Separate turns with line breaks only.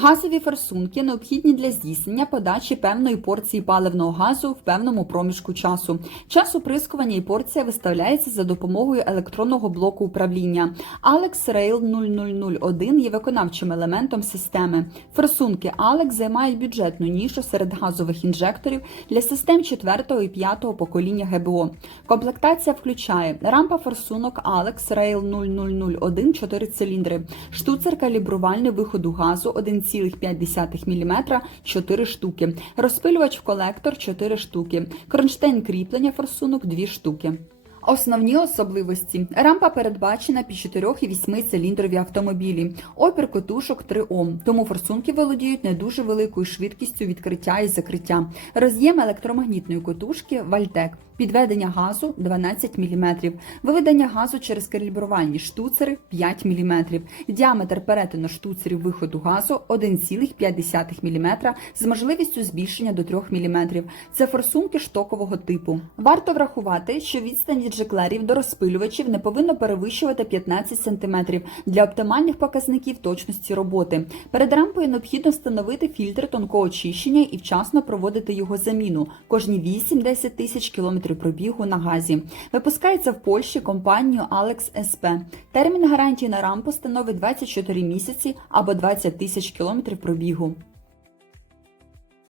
Газові форсунки необхідні для здійснення подачі певної порції паливного газу в певному проміжку часу. Час оприскування і порція виставляється за допомогою електронного блоку управління. Alex Rail 0001 є виконавчим елементом системи. Форсунки Alex займають бюджетну нішу серед газових інжекторів для систем 4 і 5 покоління ГБО. Комплектація включає рампа форсунок Alex Rail 0001 4 циліндри, штуцер калібрувальний виходу газу 1,5 мм 4 штуки, розпилювач в колектор 4 штуки, кронштейн кріплення форсунок 2 штуки. Основні особливості. Рампа передбачена під 4 і 8 циліндрові автомобілі. Опір котушок 3 Ом, тому форсунки володіють не дуже великою швидкістю відкриття і закриття. Роз'єм електромагнітної котушки Вальтек. Підведення газу 12 мм. Виведення газу через калібрувальні штуцери 5 мм. Діаметр перетину штуцерів виходу газу 1,5 мм з можливістю збільшення до 3 мм. Це форсунки штокового типу. Варто врахувати, що відстань від жеклерів до розпилювачів не повинно перевищувати 15 см для оптимальних показників точності роботи. Перед рампою необхідно встановити фільтр тонкого очищення і вчасно проводити його заміну кожні 8-10 тисяч кілометрів пробігу на газі. Випускається в Польщі компанією Alex SP. Термін гарантії на рампу становить 24 місяці або 20 тисяч кілометрів пробігу.